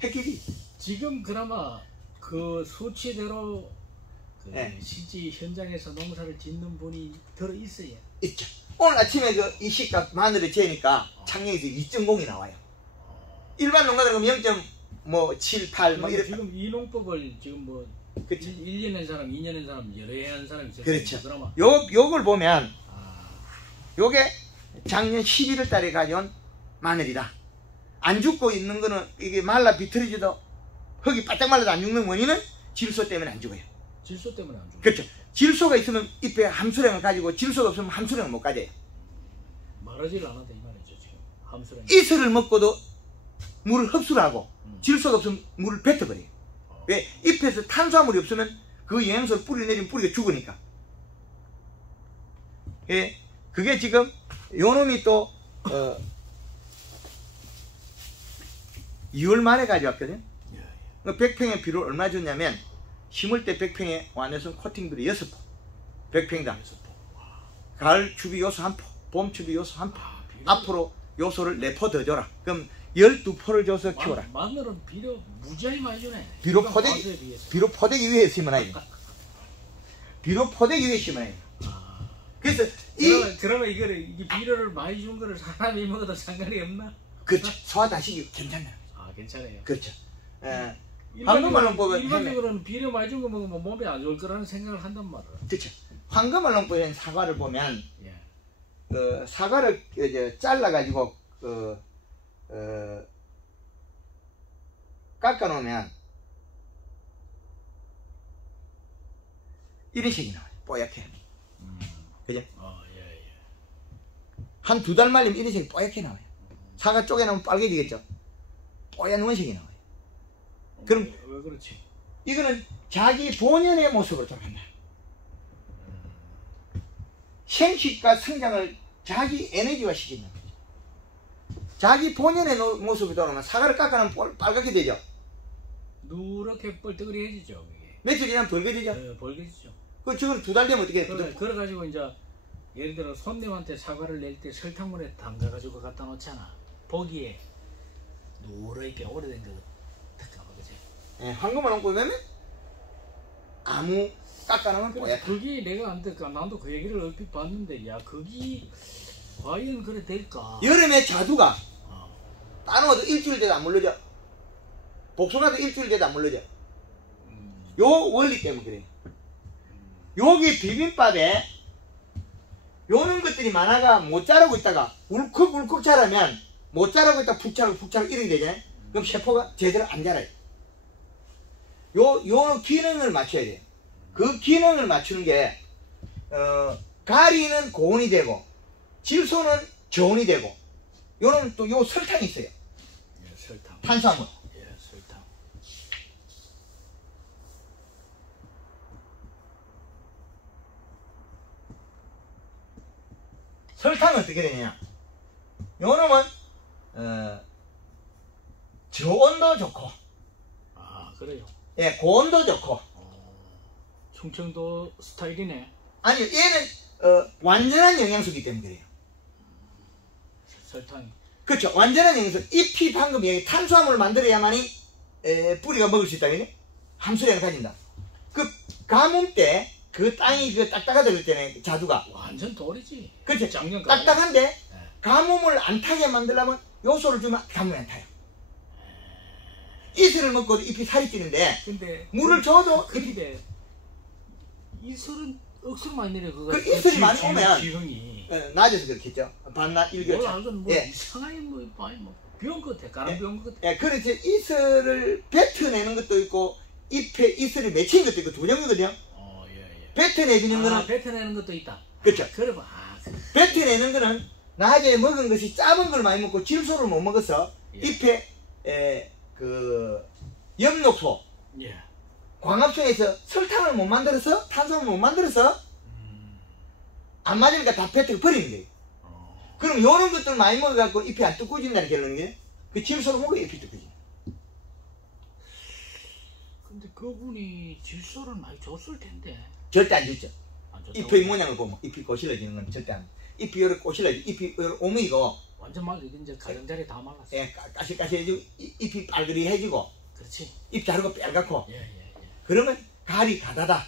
핵기지. 지금 그나마 그 수치대로 그 네. 실제 현장에서 농사를 짓는 분이 들어 있어요. 있죠. 오늘 아침에 그 이 시각 마늘을 재니까 창녕에서 2.0이 나와요. 일반 농가들 그럼 0.78 뭐 이렇게. 지금 이 농법을 지금 뭐 그렇죠. 1년 한 사람, 2년 한 사람 여러 해 한 사람이 있어요. 그렇죠. 그나마 요걸 보면 요게 작년 11월 달에 가져온 마늘이다. 안 죽고 있는 거는 이게 말라 비틀어지도 흙이 바짝 말라도 안 죽는 원인은 질소 때문에 안 죽어요. 질소 때문에 안 죽어요. 그렇죠. 질소가 있으면 잎에 함수량을 가지고 질소가 없으면 함수량을 못 가져요. 말하질 않아도 이 말이죠. 지금 함수랑 이슬을 먹고도 물을 흡수를 하고 질소가 없으면 물을 뱉어버려요. 왜? 잎에서 탄수화물이 없으면 그 영양소를 뿌리 내리면 뿌리가 죽으니까. 예, 그게 지금 요 놈이 또 2월 말에 가져왔거든. 100평에 비료 얼마 줬냐면 심을 때 100평에 완효성 코팅 비료 6포 100평당. 가을 추비 요소 1포, 봄 추비 요소 1포. 앞으로 요소를 4포 더 줘라. 그럼 12포를 줘서 키워라. 마늘은 비료 무지하게 많이 주네. 비료 포대기 위해 심어놔야 돼. 비료 포대기 위해 심어놔야 돼. 그래서 그러면 이게 비료를 많이 준 거를 사람이 먹어도 상관이 없나? 그렇죠. 소화다식이 괜찮아요. 괜찮아요. 그렇죠. 황금알농 보면 일반적으로는 비료 많이 준 거 먹으면 몸에 안 좋을 거라는 생각을 한단 말이야. 그렇죠. 황금알농 보면 사과를 보면 예. 사과를 이제 잘라가지고 깎아놓으면 이런 색이 나와요. 뽀얗게. 그죠? 예. 한 2달 말리면 이런 색이 뽀얗게 나와요. 사과 쪼개놓으면 빨개지겠죠? 뽀얀 원색이 나와요. 그럼 왜 그렇지? 이거는 자기 본연의 모습으로 돌아간다. 생식과 성장을 자기 에너지화 시키는 거죠. 자기 본연의 모습이 돌아오면 사과를 깎아놓으면 빨갛게 되죠. 누렇게 뻘떡거리해지죠. 그게. 며칠 지나면 벌게지죠. 벌게지죠. 지금 2달 되면 어떻게 해요? 그래가지고 이제 예를 들어 손님한테 사과를 낼 때 설탕물에 담가가지고 갖다 놓잖아. 보기에 누렇게 오래된 거 잠깐만 그지? 예, 황금알농 보면 아무 깎아놓으면 뽀얗다. 그게 내가 나도 그 얘기를 얼핏 봤는데 야 그게 과연 그래 될까? 여름에 자두가 다른 것도 일주일 돼도 안 물러져. 복숭아도 일주일 돼도 안 물러져. 요 원리 때문에 그래요. 여기 비빔밥에 요런 것들이 많아가 못 자라고 있다가 울컥울컥 자라면 못 자라고 있다가 푹 자라고 이렇게 되잖아요. 그럼 세포가 제대로 안 자라요. 요 기능을 맞춰야 돼요. 그 기능을 맞추는 게 가리는 고온이 되고 질소는 저온이 되고 요는 또 요 설탕이 있어요. 예, 설탕. 탄수화물. 예, 설탕. 설탕은 어떻게 되느냐? 요 놈은 저온도 좋고 그래요? 예, 고온도 좋고 충청도 스타일이네. 아니요, 얘는 완전한 영양소이기 때문에 그래요. 설탕. 그렇죠. 완전한 영양소. 잎이 방금 여기 탄수화물을 만들어야만이 뿌리가 먹을 수 있다. 그래? 함수량을 가진다. 그 가뭄 때 그 땅이 그 딱딱하다 때문에 자두가 완전 돌이지. 그렇죠. 작년 딱딱한데 네. 가뭄을 안 타게 만들려면 요소를 주면 가뭄이 안 타요. 이슬을 먹고도 잎이 살이 찌는데 근데 물을 줘도 근데 이슬은 억수로 많이 내려 그거. 그 이슬이 많이 오면 지형이. 낮에서 그렇겠죠. 반낮 일교차. 뭐 예. 이상하게 병 같아. 가는 병 같아. 예, 그렇지. 이슬을 뱉어내는 것도 있고 잎에 이슬을 맺히는 것도 있고 두 종류거든요. 예. 뱉어내주는 거는 뱉어내는 것도 있다. 그렇죠. 그러면 뱉어내는 거는 낮에 먹은 것이 작은 걸 많이 먹고 질소를 못 먹어서 예. 잎에 그 엽록소 예. 광합성에서 설탕을 못 만들어서 탄수화물 못 만들어서 안 맞으니까 다 뱉어 버리는 거예요. 그럼 요런 것들 많이 먹어갖고 잎이 안 두꺼워진다는 결론이에요. 그 질소를 먹어야 잎이 두꺼워져. 근데 그분이 질소를 많이 줬을 텐데. 절대 안 줬죠. 안 줬다고. 잎의 모양을 보면 잎이 거실러지는 건 절대 안. 잎이 요렇게 거실러지. 잎이 요렇게 오므이고. 완전 말 이제 가장자리 다 말랐어. 예, 까실까실해지고 잎이 빨그리해지고. 그렇지. 잎 자르고 빨갛고. 예. 그러면 가리 가다다.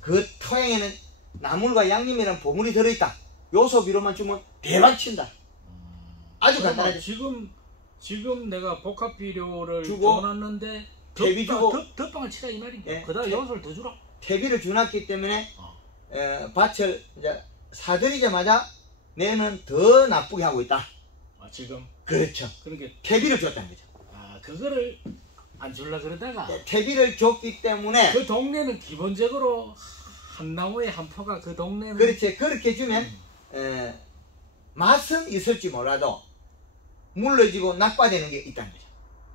그 토양에는 나물과 양념이라는 보물이 들어있다. 요소 비료만 주면 대박 친다. 아주 간단하죠. 지금 내가 복합 비료를 주고, 줘놨는데 퇴비 주고, 덧방을 치라 이 말인가? 예, 그다음 요소를 더 주라. 퇴비를 주놨기 때문에 밭을 이제 사들이자마자 내는 더 나쁘게 하고 있다. 아, 지금. 그렇죠. 그러니까 퇴비를 줬다는 거죠. 아, 그거를 안 줄라 그러다가 퇴비를 줬기 때문에 그 동네는 기본적으로 한 나무에 한 포가 그 동네는 그렇지. 그렇게 주면 맛은 있을지 몰라도 물러지고 낙과되는 게 있다는 거죠.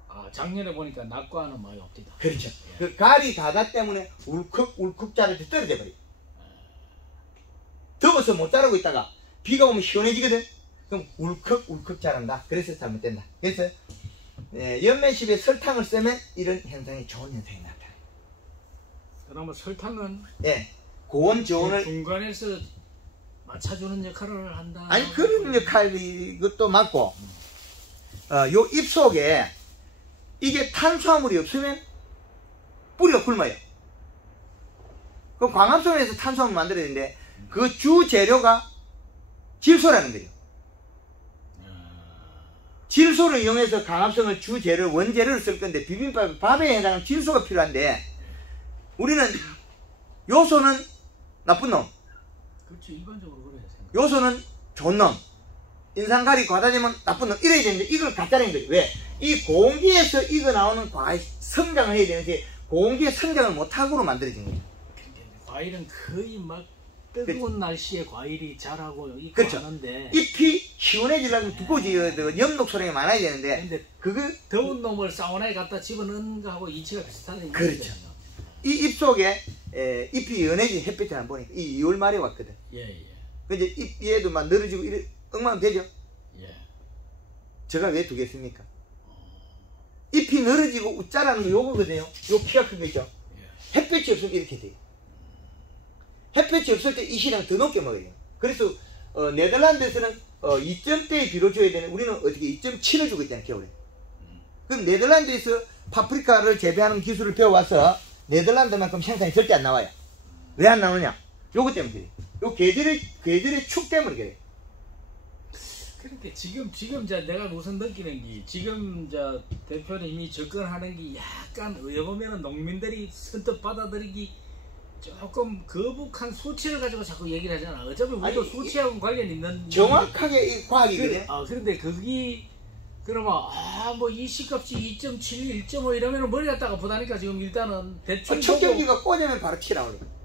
아, 작년에 보니까 낙과는 많이 없디다. 그렇죠. 예. 그 가리 가다 때문에 울컥울컥 자라서 떨어져 버려. 더워서 못 자라고 있다가 비가 오면 시원해지거든. 그럼 울컥울컥 자란다. 그래서 잘못된다. 그래서 연매십에 설탕을 쓰면 이런 현상이 좋은 현상이 나타나요. 그러면 설탕은 고온 저온을 중간에서 맞춰주는 역할을 한다. 아니 그런 역할이 이것도 맞고 요 잎 속에 이게 탄수화물이 없으면 뿌리가 굶어요. 그 광합성에서 탄수화물 만들어야 되는데 그 주 재료가 질소라는 거예요. 질소를 이용해서 강합성을 주 재료 원재료를 쓸 건데 비빔밥에 해당하는 질소가 필요한데 우리는 요소는 나쁜 놈, 그렇지, 일반적으로 그래야 생각. 요소는 좋은 놈, 인산가리 과다되면 나쁜 놈 이래야 되는데 이걸 갖다는 거죠. 왜? 이 공기에서 익어 나오는 과일 성장을 해야 되는데 공기에 성장을 못하고로 만들어진 거죠. 과일은 거의 막 뜨거운 날씨에 과일이 자라고 있고 그렇죠. 하는데 잎이 시원해지려면 두꺼워져야 되고 염독소량이 많아야 되는데 근데 그거 더운 놈을 사우나에 갖다 집어넣는 거하고 이치가 비슷하다. 그렇죠. 이 잎 속에 잎이 연해진 햇빛을 안 보니까 이 2월 말에 왔거든. 예. 근데 잎 얘도 막 늘어지고 이래 엉망 되죠. 예. 제가 왜 두겠습니까? 잎이 늘어지고 웃자라는 거 요거거든요. 요 키가 큰 거 있죠. 예. 햇빛이 없으면 이렇게 돼요. 햇빛이 없을 때 이 시량 더 높게 먹어요. 그래서 네덜란드에서는 2점대의 비료 줘야 되는 우리는 어떻게 2.7을 주고 있잖아요. 겨울에. 그럼 네덜란드에서 파프리카를 재배하는 기술을 배워와서 네덜란드만큼 생산이 절대 안 나와요. 왜 안 나오냐? 요거 때문에 그래요. 요 계절의 축 때문에 그래요. 그러니까 지금 내가 우선 느끼는 게 지금 대표님이 접근하는 게 약간 어여 보면은 농민들이 선뜻 받아들이기 조금 거북한 수치를 가지고 자꾸 얘기를 하잖아. 어차피 우리도 수치하고 관련 있는 정확하게 이 과학이거든요. 그런데 거기 그러면 뭐 이 시값이 2.7, 1.5 이러면 머리 갖다가 보다니까 지금 일단은 대충 척전기가 꽂으면 바로 치 나오는 거예요.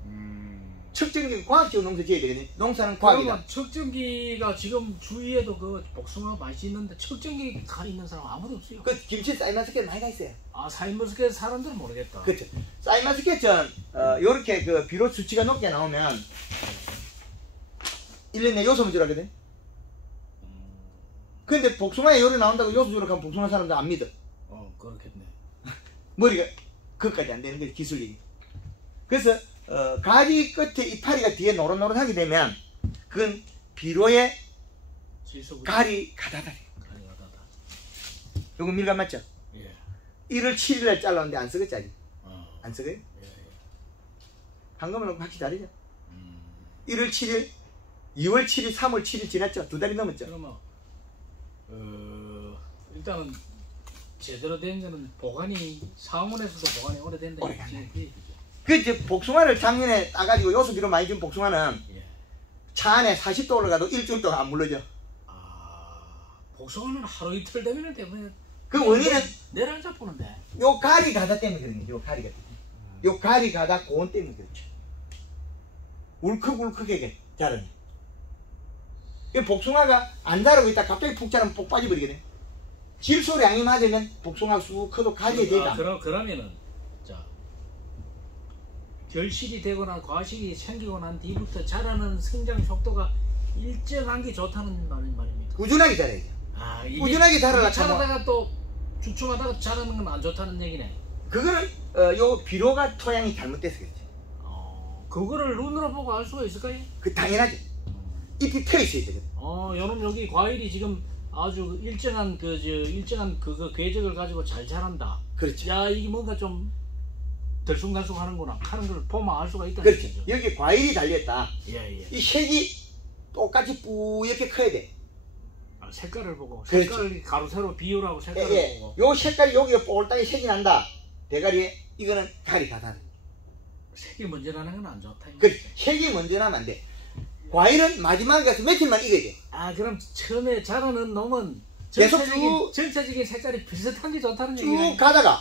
척전기 과학적으로 농사 지어야 되거든요. 농사는 과학이다. 그러면 척전기가 지금 주위에도 그 복숭아 맛있는데 척전기가 있는 사람 아무도 없어요. 그 김치 사이마스켓 많이 가 있어요. 아, 사이머스켓 사람들은 모르겠다. 그렇죠. 사이마스켓은 요렇게 그 비료 수치가 높게 나오면 1년에 요소 주라거든. 근데 복숭아에 요리 나온다고 요소 주라 하면 복숭아 사람들 안 믿어. 그렇겠네. 머리가 그것까지 안 되는 거지 기술이. 그래서 가지 끝에 이파리가 뒤에 노릇노릇하게 되면 그건 비료의 가리 가다다. 요거 밀감 맞죠? 예. 1월 7일날 잘랐는데 안 쓰겠지 아직? 안 쓰게요? 예. 한꺼번에 확실히 다르죠? 1월 7일, 2월 7일, 3월 7일 지났죠? 2달이 넘었죠? 그러면 일단은 제대로 된 거는 보관이 상온에서도 보관이 오래된다. 그 이제 복숭아를 작년에 따가지고 요소 비료 많이 준 복숭아는 차 안에 40도 올라가도 일주일 동안 안 물러져. 복숭아는 하루 이틀 되면 대부분 그 원인은 내를 잡보는데 요 가리 가다 때문에 그런 거예요. 요 가리가 요 가리 가다 고온 때문에 그렇죠. 울컥울컥하게 자라니. 복숭아가 안 자라고 있다 갑자기 푹 자라면 푹 빠져버리거든. 질소량이 맞으면 복숭아가 쑥 커도 가지에 되다. 그러면은 결실이 되거나 과실이 생기고 난 뒤부터 자라는 성장 속도가 일정한 게 좋다는 말입니까? 꾸준하게 자라야죠. 아, 이게 꾸준하게 자라라 자라다가 또 주춤하다가 자라는 건 안 좋다는 얘기네. 그거는 요 비료가 토양이 잘못돼서 그렇지. 그거를 눈으로 보고 알 수가 있을까요? 그 당연하죠. 잎이 펴 있어야 되거든. 요놈 여기 과일이 지금 아주 일정한 일정한 그거 궤적을 가지고 잘 자란다. 그렇죠. 야, 이게 뭔가 좀 들쑥날쑥 하는구나 하는 걸 보면 알 수가 있다. 그렇죠. 여기 과일이 달렸다. 예. 이 색이 똑같이 뿌옇게 커야 돼. 색깔을 보고 그렇죠. 색깔을 가로세로 비율하고 색깔을 예. 보고 요 색깔이 여기가 뽀글하게 색이 난다. 대가리에 이거는 가리 가다. 색이 먼저 나는 건 안 좋다. 그렇지. 색이 먼저 나면 안 돼. 과일은 마지막에 가서 며칠만 익어야 돼. 그럼 처음에 자라는 놈은 계속 전체적인 색깔이 비슷한 게 좋다는 쭉 얘기네. 가다가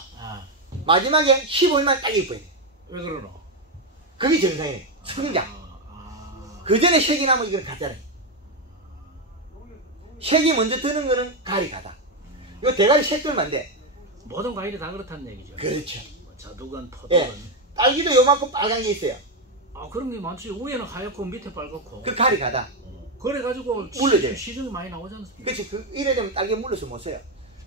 마지막에 15일만 딱 익어야 돼. 왜 그러노? 그게 정상이네. 성장. 그 전에 색이 나면 이건 가짜네. 색이 먼저 드는 거는 가리 가다. 요 대가리 색깔만 돼. 모든 과일이 다 그렇다는 얘기죠. 그렇죠. 자두건, 포도건. 예. 딸기도 요만큼 빨간 게 있어요. 그런 게 많지. 위에는 하얗고 밑에 빨갛고. 그 가리 가다. 그래가지고 물러져요. 시중에 많이 나오지 않습니까? 그렇지. 이래 되면 딸기 물러서 못 써요.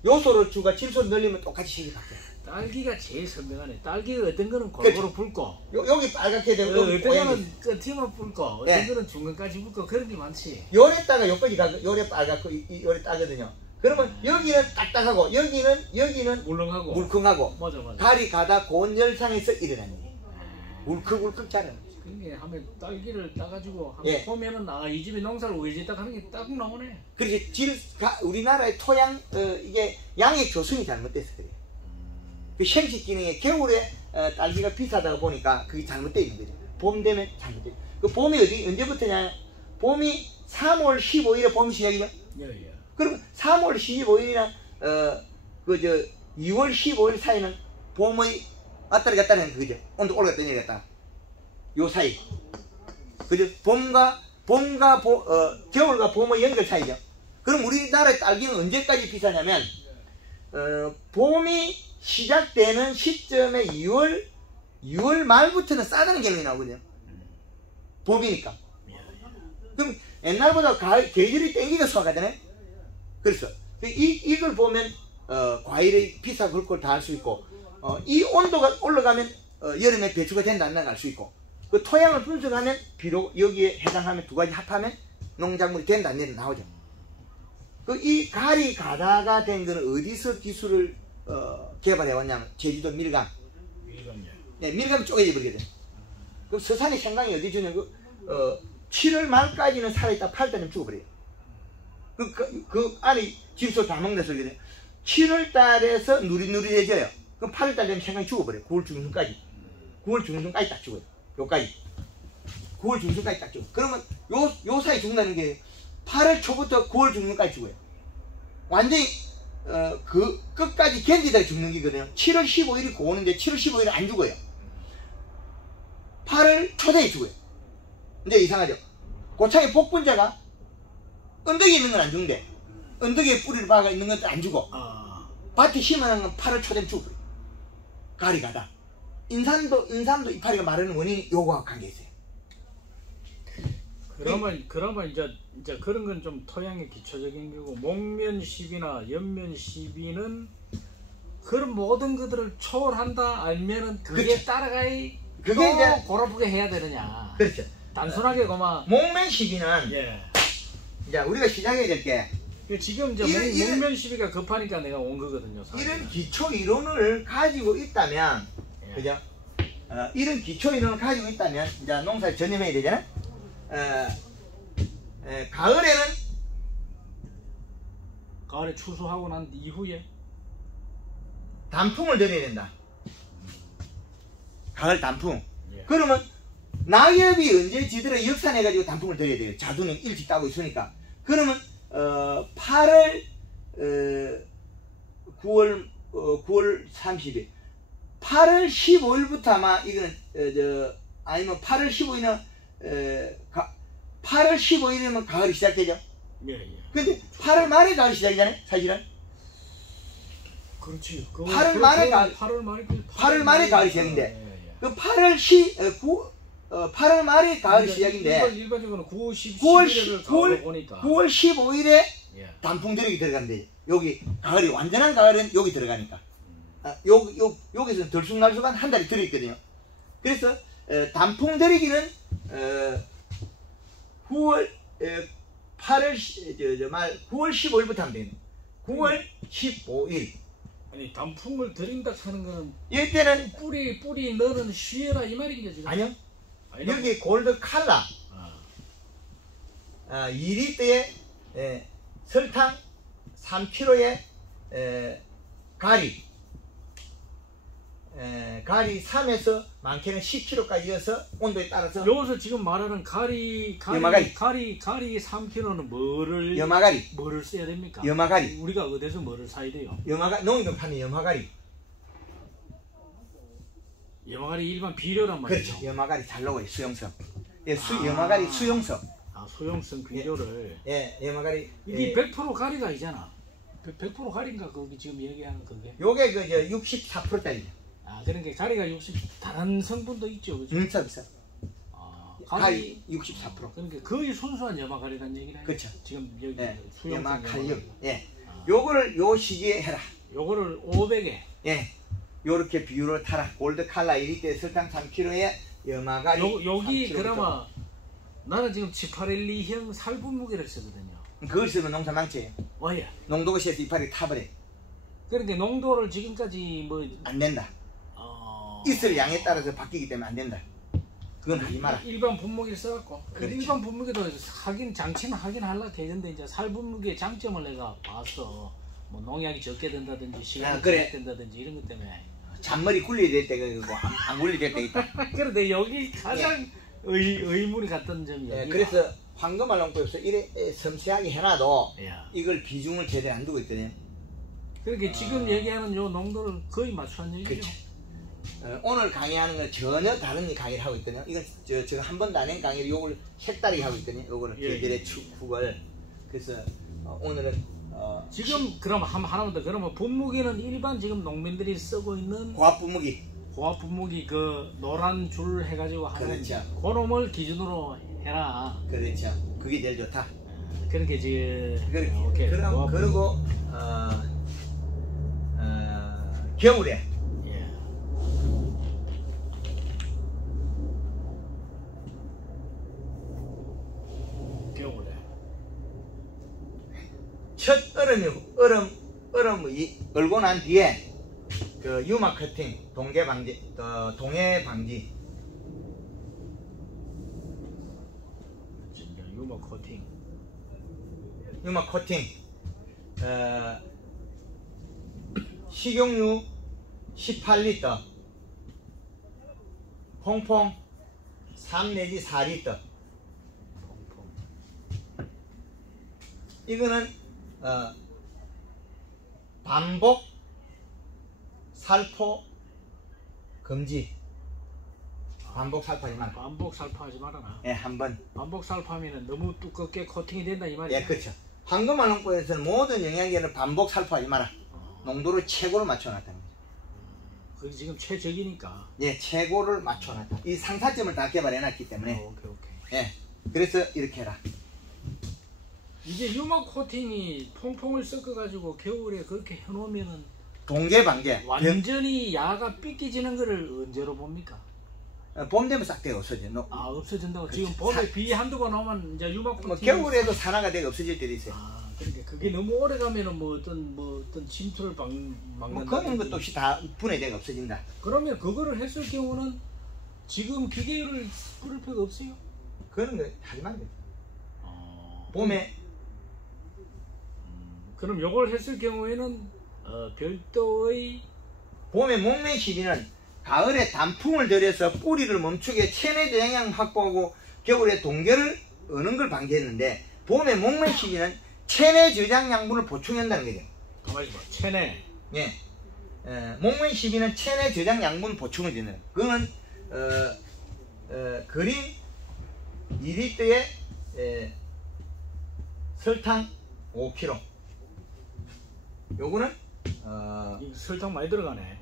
요소를 주가 질소를 넣으면 똑같이 색이 바뀌어요. 딸기가 제일 선명하네. 딸기가 어떤 거는 골고루 붉고 여기 빨갛게 되면 여기 어떤 뽀얀 거는 끝이만 붉고 어떤 예. 거는 중간까지 붉고 그런 게 많지. 요래다가 여기까지 가고 요래 빨갛고 요래 따거든요. 그러면 여기는 딱딱하고 여기는 물렁하고 물컹하고 맞아. 가리 가다 고온 열상에서 일어나는 거예요. 울컥울컥 자라는 거죠. 그게 하면 딸기를 따가지고 한번 예. 보면은 이 집이 농사를 왜 짓다 하는 게 딱 나오네. 그렇지. 우리나라의 토양 이게 양의 조성이 잘못돼서 그래요. 그 생식 기능에 겨울에 딸기가 비싸다가 보니까 그게 잘못되어 있는 거죠. 봄 되면 잘못돼. 그 봄이 언제부터냐? 봄이 3월 15일에 봄 시작이죠. 예. 그러면 3월 15일이나 2월 15일 사이는 봄의 왔다리 갔다리 하는 그죠. 온도 올라갔다 내려갔다. 요 사이. 그죠? 겨울과 봄의 연결 사이죠. 그럼 우리나라의 딸기는 언제까지 비싸냐면 봄이 시작되는 시점에 6월 말부터는 싸다는 개념이 나오거든요. 봄이니까. 그럼 옛날보다 계절이 땡기가 수확하잖아요. 그래서 이걸 보면 과일의 비싸 그럴 걸 다 알 수 있고 이 온도가 올라가면 여름에 배추가 된다 안 된다 알 수 있고 그 토양을 분석하면 비록 여기에 해당하면 두 가지 합하면 농작물이 된다 안 된다 나오죠. 이 가리 가다가 된 거는 어디서 기술을 개발해 왔냐면 제주도 밀감. 네, 밀감이 쪼개져 버리거든. 그럼 서산의 생강이 어디 주냐면 7월 말까지는 살아있다 8월 달에 죽어버려요. 그 안에 질소 다 먹는 소리거든요. 7월 달에서 누리누리해져요. 그럼 8월 달 되면 생강이 죽어버려요. 9월 중순까지. 9월 중순까지 딱 죽어요. 요까지. 9월 중순까지 딱 죽어. 그러면 요 사이 죽는다는 게 8월 초부터 9월 중순까지 죽어요. 완전히 그 끝까지 견디다가 죽는 게거든요. 7월 15일이 고오는데 7월 15일은 안 죽어요. 8월 초대에 죽어요. 근데 이상하죠. 고창의 복분자가 언덕에 있는 건 안 죽는데 언덕에 뿌리를 박아 있는 것도 안 죽어. 밭에 심어놓은 건 8월 초대면 죽어요. 가리 가다. 인삼도 이파리가 마르는 원인이 요거와 관계 있어요. 그러면 이제 그런 건 좀 토양의 기초적인 거고 목면 시비나 연면 시비는 그런 모든 것들을 초월한다 아니면은 그게 그렇죠. 따라가야 그게 이제 고라프게 해야 되느냐. 그렇죠. 단순하게 그만 목면 시비는 이제 우리가 시작해야 될 게 지금 이제 목면 시비가 급하니까 내가 온 거거든요. 사실은. 이런 기초 이론을 가지고 있다면 그죠? 이런 기초 이론을 가지고 있다면 이제 농사에 전념해야 되잖아. 가을에 추수하고 난 이후에 단풍을 들여야 된다. 가을 단풍. 그러면 낙엽이 언제 지더라 역산해가지고 단풍을 들여야 돼요. 자두는 일찍 따고 있으니까. 그러면 8월 9월 30일 8월 15일부터 아마 이거는 아니면 8월 15일은 8월 15일이면 가을이 시작되죠. 근데 8월 말에 가을이 시작이잖아요. 사실은. 그렇지. 8월 말에 가을이 시작인데 그 8월 8월 말이 가을 시작인데 일반적으로 9월 10, 9월 11일을 9월 보니까 9월 15일에 예. 단풍 들이기 들어간대. 여기 가을이 완전한 가을은 여기 들어가니까. 여기서 들쑥날쑥한 한 달이 들어있거든요. 그래서 단풍 들이기는 9월 9월 15일부터 하면 됩니다. 9월 15일. 아니 단풍을 들인다 하는 거는 이때는 뿌리 너는 쉬어라 이 말인가 지금? 아니요. 아니다. 여기 골드 칼라 2리터에 설탕 3kg에 가리 3에서 많게는 10kg까지 이어서 온도에 따라서 여기서 지금 말하는 가리 염화가리. 3kg는 뭐를 염화가리 써야 됩니까? 염화가리 우리가 어디서 뭐를 사야 돼요? 농협에 파는 염화가리 염화가리 일반 비료란 말이죠. 그렇죠. 염화가리 잘 나와요. 수용성. 염화가리 수용성. 수용성 비료를. 염화가리. 이게 100% 가리가 아니잖아. 100% 가리인가 거기 지금 얘기하는 그게? 요게 64%짜리. 그러니까 가리가 60 다른 성분도 있죠, 그죠? 비싸. 가리 64%. 그러니까 거의 순수한 염화가리라는 얘기네. 그렇죠. 지금 여기 수용성 염화칼륨. 요거를 요 시기에 해라. 요거를 500에. 요렇게 비율을 타라. 골드 칼라 1리터에 설탕 3kg에 염화가리. 여기 그나마 나는 지금 치파렐리형 살분무게를 쓰거든요. 그걸 쓰면 농사 망쳐요. 왜요? 농도가 세서 이파리 타버려. 그러니까 농도를 지금까지 뭐 안 된다. 있을 양에 따라서 바뀌기 때문에 안 된다. 그건 하지 마라. 일반 분무기를 써갖고. 그렇죠. 일반 분무기도 하긴 장치는 하긴 하려 되는데 이제 살분무기의 장점을 내가 봤어. 뭐 농약이 적게 된다든지 시간이 적게 된다든지 이런 것 때문에. 잔머리 굴려야 될 때가 있고 안 굴려야 될 때가 있다. 그런데 여기 가장 의문이 갔던 점이 그래서 황금알 농법에서 이래 섬세하게 해놔도 이걸 비중을 제대로 안 두고 있거든요. 그렇게 지금 얘기하는 요 농도를 거의 맞추는 얘기죠. 그렇죠. 오늘 강의하는 건 전혀 다른 강의를 하고 있거든요. 이건 제가 한 번도 안 한 강의를 요걸 색다르게 하고 있거든요. 요거를 계절의 축국을. 그래서 오늘은 지금 그럼 하나만 더. 그러면 분무기는 일반 지금 농민들이 쓰고 있는 고압 분무기. 고압 분무기 그 노란 줄 해가지고 하는 그렇죠. 그놈을 기준으로 해라. 그렇죠. 그게 제일 좋다. 그렇게 지금 그렇게. 그리고 겨울에 첫 얼음이 얼고 난 뒤에 그 유막 커팅, 동해 방지. 진짜 유막 코팅. 식용유 18리터, 퐁퐁 3 내지 4리터. 이거는 반복 살포 금지. 반복 살포하지 마라. 반복 살포하지 말아라. 한 번. 반복 살포하면 너무 두껍게 코팅이 된다 이 말이야. 그렇죠. 황금알 농법에서는 모든 영양제는 반복 살포하지 마라. 농도를 최고로 맞춰놨다는 거죠. 그게 지금 최적이니까. 최고를 맞춰놨다. 이 상사점을 다 개발해놨기 때문에. 오케이. 그래서 이렇게 해라. 이게 유막 코팅이 퐁퐁을 섞어가지고 겨울에 그렇게 해놓으면은 동계방계 완전히 야가 삐끼지는 거를 언제로 봅니까? 봄 되면 싹 되어 없어져. 없어진다고. 그렇지. 지금 봄에 비 한두 번 오면 이제 유막 코팅. 겨울에도 산화가 되고 없어질 때도 있어요. 그러니까 그게 너무 오래 가면은 뭐 어떤 침투를 막는다. 그런 것도 없이 다 분해되고 없어진다. 그러면 그거를 했을 경우는 지금 기계를 뿌릴 필요가 없어요? 그런 거 하지 말아요. 봄에 그럼 요걸 했을 경우에는 별도의 봄에 목매 시비는 가을에 단풍을 들여서 뿌리를 멈추게 체내 영양 확보하고 겨울에 동결을 어는 걸 방지했는데 봄에 목매 시비는 체내 저장 양분을 보충한다는 거죠. 가만히 봐. 체내. 목매 시비는 체내 저장 양분 보충을 되는. 그거는 그린 2리터에 설탕 5kg. 요거는 설탕 많이 들어가네.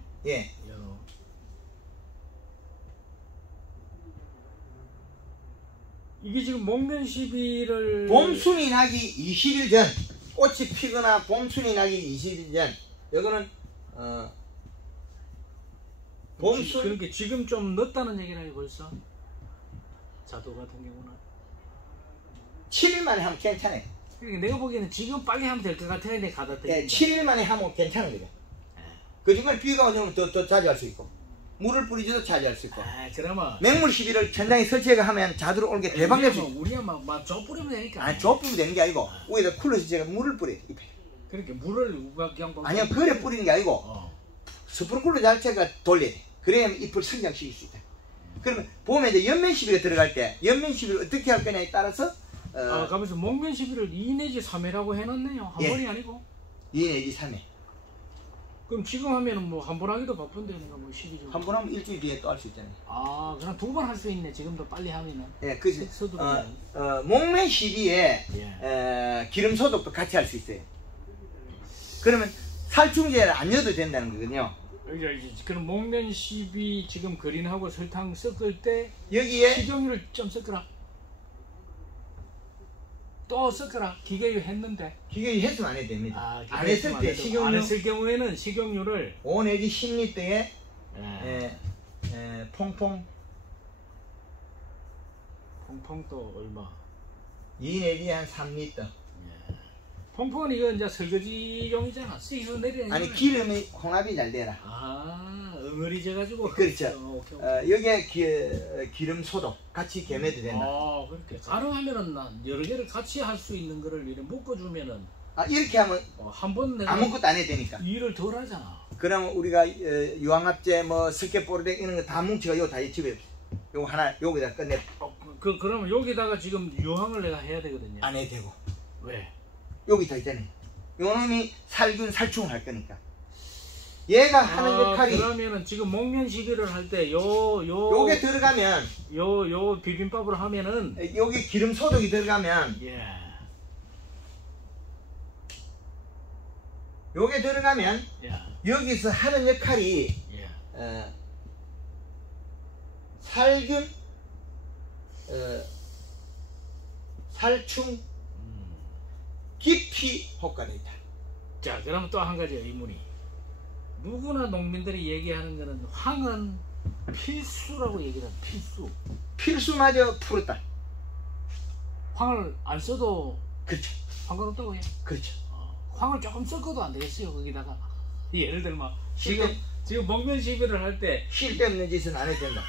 이게 지금 목련 시비를 봄순이 나기 20일 전, 꽃이 피거나 봄순이 나기 20일 전, 이거는 봄순. 그러니까 지금 좀 늦다는 얘기라니 벌써. 자두 같은 경우는 7일 만에 하면 괜찮아요. 그러니까 내가 보기에는 지금 빨리 하면 될 것 같아요. 내가 가다 대. 네, 7일 만에 하면 괜찮은 거죠. 그 중간에 비가 오면 더 자주 할 수 있고, 물을 뿌리줘도 자주 할 수 있고. 그러면 맹물 시비를 천장에 설치해가 하면 자두를 올게 대박 낼 수 있고. 우리야 막저 뿌리면 되니까. 아니, 저 뿌리면 되는 게 아니고 위에다 쿨러서 제가 물을 뿌려요. 잎에. 그렇게 물을 그냥 아니요, 그래 뿌리는 게 아니고 스프링클러 자체가 돌려야 돼. 그래야 잎을 성장시킬 수 있다. 그러면 봄에 이제 연면 시비가 들어갈 때 연면 시비를 어떻게 할 거냐에 따라서 가면서 목면 시비를 2 내지 3회라고 해놨네요. 한 예. 번이 아니고. 2 내지 3회. 그럼 지금 하면은 뭐 한 번 하기도 바쁜데 내가 뭐 시기 좀. 한 번 하면 일주일 뒤에 또 할 수 있잖아요. 그럼 2번 할 수 있네. 지금도 빨리 하면은. 예, 그지. 서두르면. 목면 시비에 기름 소독도 같이 할 수 있어요. 그러면 살충제를 안 넣어도 된다는 거거든요. 그럼 목면 시비 지금 그린하고 설탕 섞을 때 여기에 식용유를 좀 섞어라. 또 섞어라. 기계유 했는데. 기계유 했으면 안 해도 됩니다. 안 했을 했을 때 식용유 안 했을 경우에는 식용유를 5 내지 10리터에 퐁퐁 또 얼마? 2 내지 한 3리터. 퐁퐁은 이거 이제 설거지용이잖아. 씻어 내리는. 아니, 기름이 혼합이 잘 되라. 응어리져 가지고. 그렇죠. 여기에 기름 소독 같이 겸해도 된다. 그렇게 가능하면은 난 여러 개를 같이 할 수 있는 거를 이렇게 묶어주면은. 이렇게 하면 한 번 내가 아무것도 안 해도 되니까. 일을 덜 하잖아. 그러면 우리가 유황합제 뭐 스케포르덱 이런 거 다 뭉치가 요 다 집에 요거 하나 여기다 끝내. 그러면 여기다가 지금 유황을 내가 해야 되거든요. 안 해도 되고. 왜? 여기 더 있잖아요. 요놈이 살균 살충을 할 거니까. 얘가 하는 역할이. 그러면은 지금 목면 시비를 할 때 요게 들어가면 요 비빔밥을 하면은 여기 기름 소독이 들어가면 요게 들어가면 여기서 하는 역할이 살균 살충 깊이 효과가 있다. 자, 그러면 또 한 가지 의문이. 누구나 농민들이 얘기하는 거는 황은 필수라고 얘기를 합니다. 필수마저 풀었다. 황을 안 써도 그렇죠. 상관없다고 해. 그렇죠. 황을 조금 섞어도 안 되겠어요. 거기다가 예를 들면 지금 목면 시비를 할 때 쉴 데 없는 짓은 안 해도 된다.